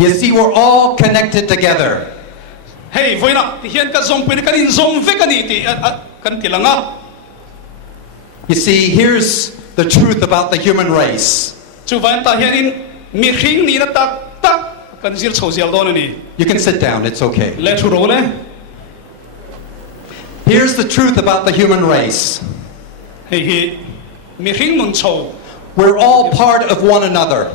You see, we're all connected together. Hey, voi na ti hian ka zong pin kan in zong ve kan ni ti kan tilanga. You see, here's the truth about the human race. Chu van ta hian in mi khing ni na tak tak kan zir chho zial don ni. You can sit down, it's okay. Le thu ro le. Here's the truth about the human race. Hey mi khing nun chho. We're all part of one another.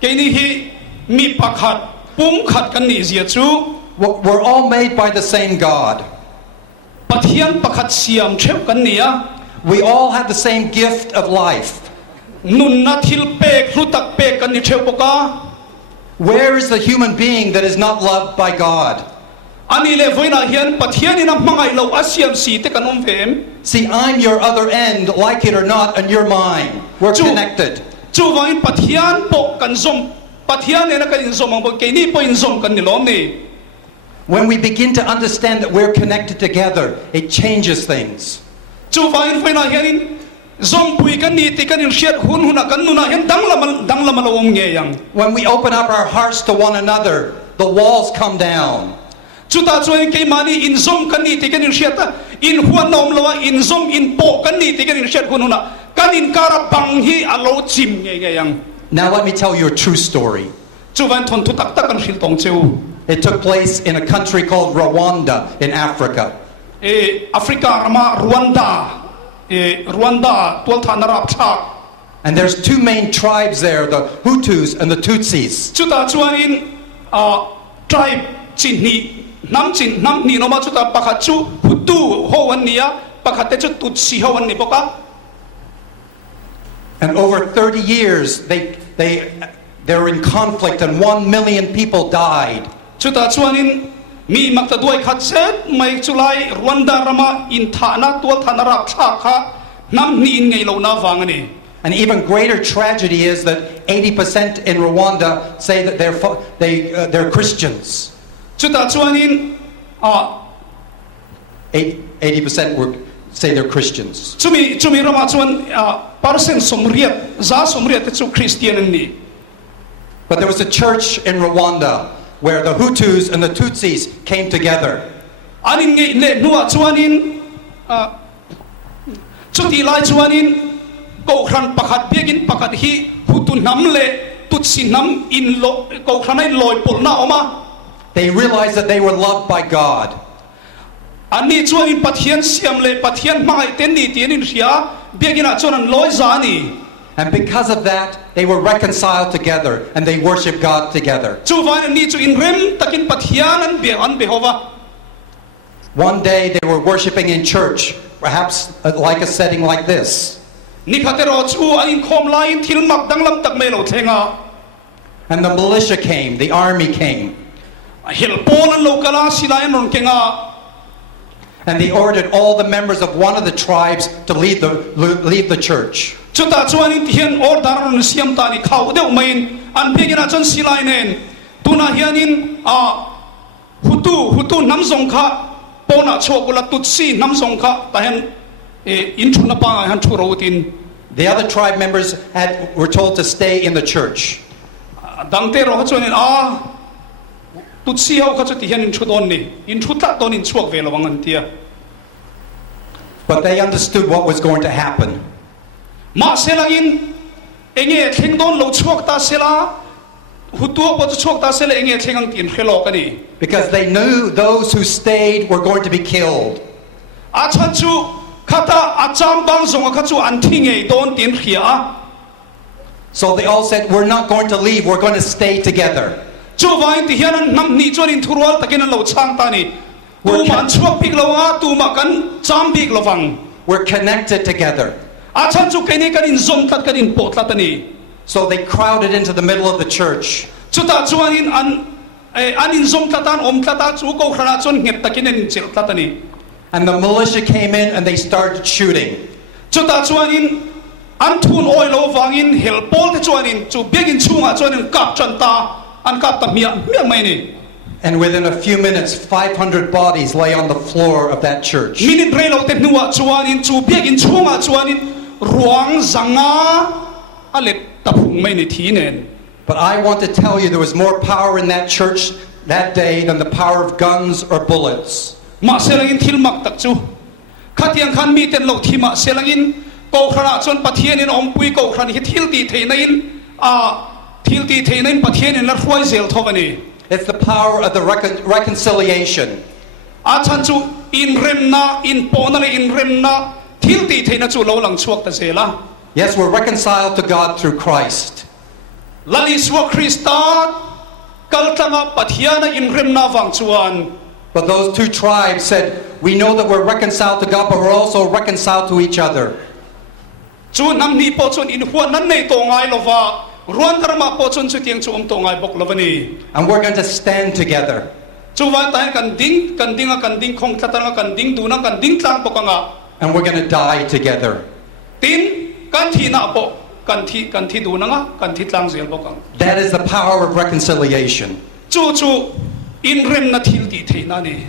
Ke ni hi mi pakhat pum khat kan ni zia chu. We're all made by the same God. Pathian pakhat siam thep kan ni a. We all have the same gift of life. Nun na thil pek hlutak pek kan ni thep poka. Where is the human being that is not loved by God? Ani le voina hian pathian ina mangai lo asiam si te kan vem. See, I'm your other end, like it or not, and you're mine. We're connected. Chu vain pathian po kan zom pathian ena kan zom ang ke ni po in zom kan ni lom ni. When we begin to understand that we're connected together, it changes things. Chu vain voina hian zom pui kan ni ti kan in shiat hun huna kan nuna hian dang lama lo nge yang. When we open up our hearts to one another, the walls come down. Chuta chuan ke mani in zom kan ni ti kan in shiata in huan nom lo in zom in po kan ni ti kan in shiat hun huna kan in kara bang hi alo chim nge yang. Now let me tell you a true story. Chu van thon thu tak tak kan hil tong cheu. It took place in a country called Rwanda in Africa. Africa rama Rwanda tual thanarap thak. And there's two main tribes there, the Hutus and the Tutsis. Chuta chuan in tribe chin nam ni no ma chuta pakhat chu Hutu ho wan nia pakhat te chu Tutsi ho wan ni poka. And over 30 years they're in conflict and 1 million people died. Chuta chuan in mi makta duai khat set mai chulai Rwanda rama in thana tual thanarap thak kha nam ni in ngei lo na wangani. An even greater tragedy is that 80% in Rwanda say that they're Christians. Chuta chuan in 80% say they're Christians. Chumi rama chuan parsen somriat za somriat chu Christian ni. But there was a church in Rwanda where the Hutus and the Tutsis came together. Anin nge le nuwa chuan in chuti lai chuan in ko khran pakhat biagin pakhat hi Hutu nam le Tutsi nam in lo ko khranai loi pol na oma. They realized that they were loved by God. Ani chuan in pathian siam le pathian mai ten ni tin in ria biagina chuan an loi za ni. And because of that, they were reconciled together and they worship God together. Chu van ni chu in rem takin pathian an behova. One day they were worshiping in church, perhaps like a setting like this. Ni khatero chu an khom lai thil mak danglam tak melo thenga. And the militia came, the army came. Hil pol an lokala silai non kenga. And they ordered all the members of one of the tribes to leave the church. Chuta chuan in hian order on siam ta ni khau deuh main an begina chon silai nen tuna hian in Hutu nam zong kha pona chokula Tutsi nam zong kha ta hian in thuna pa han thuro tin. The other tribe members were told to stay in the church. Dangte ro chuan in Tutsi ho kha chu ti hian in thudon ni in thutla ton in chuak ve lawang an tia. But they understood what was going to happen. Ma selangin enge thengdon lo chuak ta sela Hutu po chuak ta sela enge thengang tin khelo kani. Because they knew those who stayed were going to be killed. Achan chu khata acham bang zong kha chu an thinge don tin khia. So they all said, we're not going to leave, we're going to stay together. Chu vain ti hian nam ni chuan in thurwal takin lo chang ta ni. Tu man chuak pik lo a tu ma kan cham pik lo wang. We're connected together. Achan chu keni kan in zom tat kan in pot latani. So they crowded into the middle of the church. Chuta chuan in an in zom tatan om tata chu ko khana chon ngep takin in chil latani. And the militia came in and they started shooting. Chuta chuan in an thun oi lo wangin hel pol te chuan in chu begin chunga chuan in kap chan ta an kap ta mia mai ni. And within a few minutes, 500 bodies lay on the floor of that church. Minute relo te nuwa chuan in chu begin chunga chuan in ruang zanga alet tapung mai ni thi nen. But I want to tell you there was more power in that church that day than the power of guns or bullets. ma selangin thilmak tak chu khatiang khan mi ten lo thima selangin ko khara chon pathian in ompui ko khan hi thil ti theinain thil ti theinain pathian in la khwai zel thobani. It's the power of the reconciliation. A chan chu in remna in ponale in remna thil ti theina chu lo lang chuak ta zela. Yes, we're reconciled to God through Christ. Lali suwa Krista kaltanga pathiana in remna wang chuan. But those two tribes said, we know that we're reconciled to God, but we're also reconciled to each other. Chu nam ni po chun in huan nan nei to ngai lova ruan karma po chun chu tiang chu to ngai bok lovani. And we're going to stand together. Chu wa ta kan ding khong tlatanga kan ding du na kan ding tlang pokang And we're going to die together. tin kan thi na po kan thi du na nga kan thi tlang zel pokang. That is the power of reconciliation. Chu in rem na thil ti theina ni.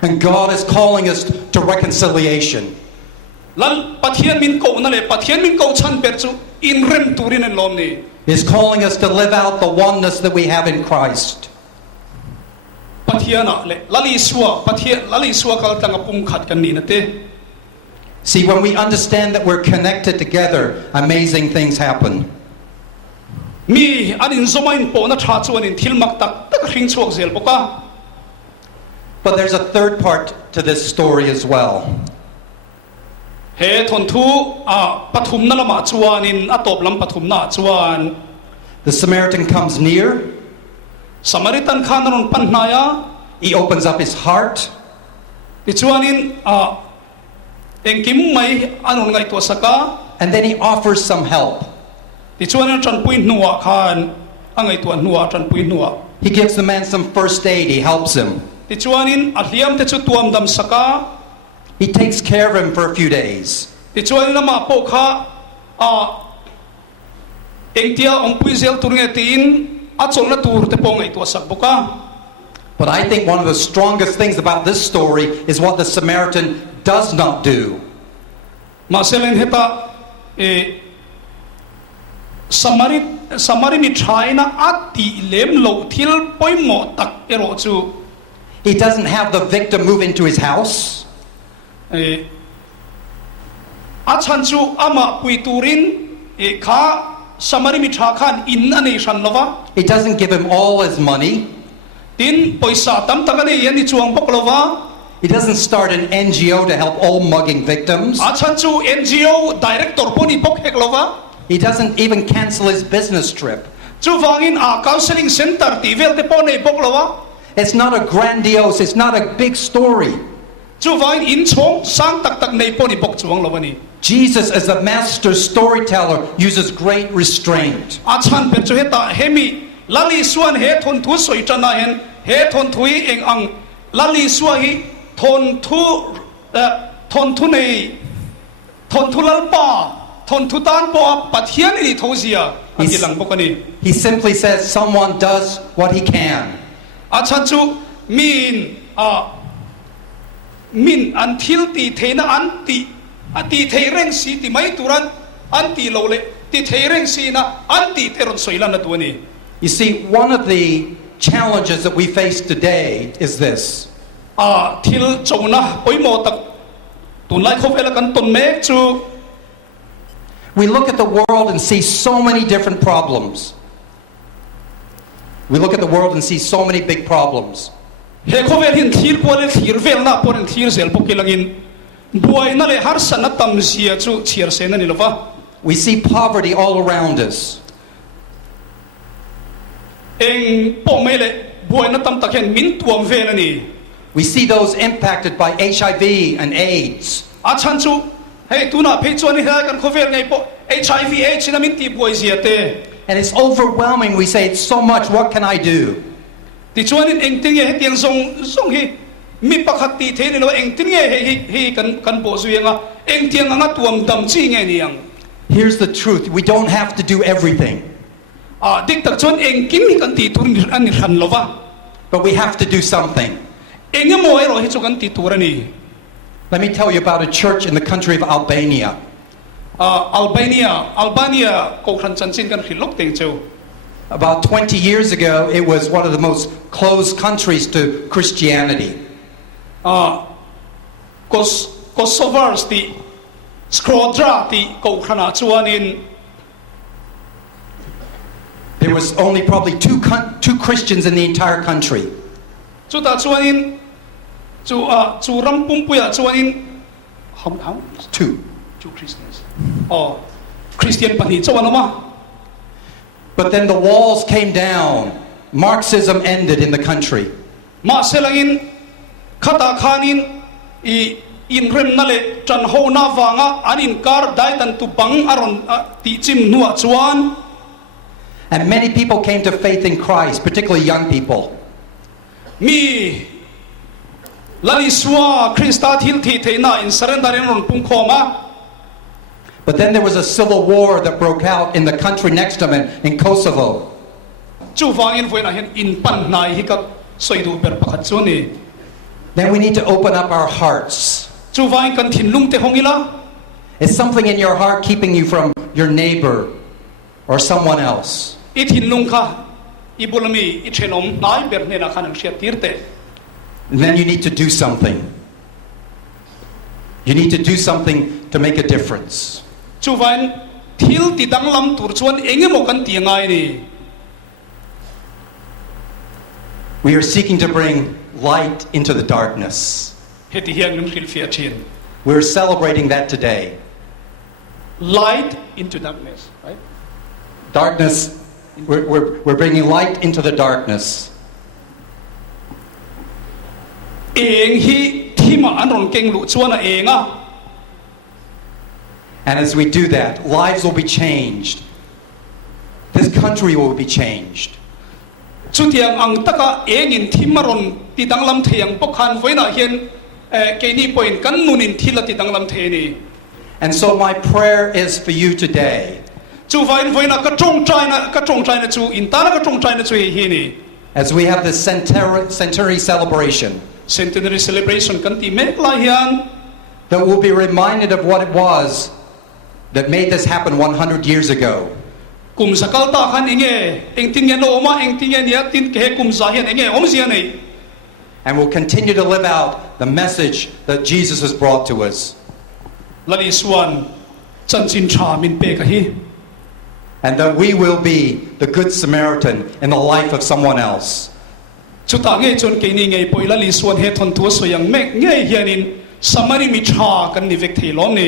And God is calling us to reconciliation. Lal pathian min ko na le pathian min ko chan per chu in rem turin en lom ni. He's calling us to live out the oneness that we have in Christ. Pathiana le lali suwa kal tanga pum khat kan ni na te. See, when we understand that we're connected together, amazing things happen. Mi anin zomain po na tha chuan in thil mak tak hring chuak zel boka. But there's a third part to this story as well. He thon thu pathum na lama chuan in atop lam pathum na chuan The Samaritan comes near. Samaritan khan ron panhnaya He opens up his heart. ti chuan in engkim mai anon ngai to saka And then he offers some help. ti chuan in tran pui nuwa khan angai to nuwa tran pui nuwa He gives the man some first aid. He helps him. ti chuan in ahliam te chu tuam dam saka He takes care of him for a few days. ti chuan lama po kha engtia ompui zel turnge tin achol na tur te po ngai to sak boka. But I think one of the strongest things about this story is what the Samaritan does not do. Maselen heta samari mi thaina ati lem lo thil poimo tak ero chu He doesn't have the victim move into his house. achan chu ama pui turin kha samari mi tha khan in ani shan lova He doesn't give him all his money. tin poisa tam takani yani chuang bok lova. He doesn't start an NGO to help all mugging victims. Achan chu NGO director poni bok hek lova. He doesn't even cancel his business trip. Chu wangin counseling center ti vel te poni bok lova. It's not a grandiose, it's not a big story. Chu wangin in chong sang tak nei poni bok chuang lova ni. Jesus, as a master storyteller, uses great restraint. Achan per chu heta hemi lali suan he thon thu soi chana hen he thon thui eng ang lali suwa hi thon thu nei thon thu lalpa thon thu tan po pathian ni thozia angilang bokani. He simply says someone does what he can. Achan chu min until ti theina anti thei reng si ti mai turan anti lo le ti thei reng si na anti teron soilan na tuani. You see, one of the challenges that we face today is this. Thil chona poimo tak tun lai khofela kan ton mek chu We look at the world and see so many different problems. We look at the world and see so many big problems. he khovel hin thir ko le thir vel na por thir zel pokilangin buai na le har sana tam sia chu chiar se na ni lova. We see poverty all around us. Eng po mele buai na tam takhen min tuam vel ani. We see those impacted by HIV and AIDS. Achan chu hey tuna phe chuan hi kan khovel ngai po HIV AIDS na min ti buai zia te. And it's overwhelming. We say, it's so much, what can I do? Ti chuan in eng ting he tiang song hi mi pakhat ti the ni lo eng ting he kan bo zuyenga eng tiang anga tuam dam chi nge niang. Here's the truth. We don't have to do everything. Dik tak chuan eng kim hi kan ti tur ni an ran lova. But we have to do something. Eng mo ero hi chu kan ti turani. Let me tell you about a church in the country of Albania. Albania ko khan chanchin kan khilok teng cheu. About 20 years ago, it was one of the most closed countries to Christianity. Kosovars ti Skrodra ti ko khana chuanin There was only probably two Christians in the entire country. chu ta chuanin chu rampum puya chuanin how Two. two Christians Christian pani chuanoma But then the walls came down. Marxism ended in the country. ma selangin khata khanin I in rem nale tran ho na wanga anin kar dai tan tu bang aron ti chim nuwa chuan And many people came to faith in Christ, particularly young people. mi lali swa Krista thil thi theina in surrender in ron pung khoma But then there was a civil war that broke out in the country next to them in Kosovo. chu wangin voina hen in pan nai hi ka soidu ber pakhat chu ni Then we need to open up our hearts. chu wangin kan thin lung te hongila Is something in your heart keeping you from your neighbor or someone else? I thin lung kha ibulami I thenom nai ber ne na khanang sia tirte And then you need to do something. You need to do something to make a difference. chu wangin thil ti dang lam tur chuan engemaw kan tiangai ni We are seeking to bring light into the darkness. heti hian nim khil fia thin We're celebrating that today. light into darkness right Darkness, we're bringing light into the darkness. eng hi thima anron keng lu chuan a enga And as we do that, lives will be changed. This country will be changed. chu tiang ang taka engin thimaron ti danglam theiang pokhan voina hian ke ni point kan nunin thila ti danglam the ni And so my prayer is for you today, chu vain voina ka tong china chu in ta ka tong china chu hi ni as we have this Centenary celebration, Centenary celebration kan ti mek la hian that we'll be reminded of what it was that made this happen 100 years ago. kum sakal ta khan enge eng tin yan oma eng tin yan ya tin ke kum za hian enge om sia nei And we'll continue to live out the message that Jesus has brought to us. lali swan chan chin tha min pe ka hi And that we will be the Good Samaritan in the life of someone else. chu ta nge chon ke ni nge poi lali swan he thon thu so yang mek nge hianin samari mi tha kan ni vek thei lom ni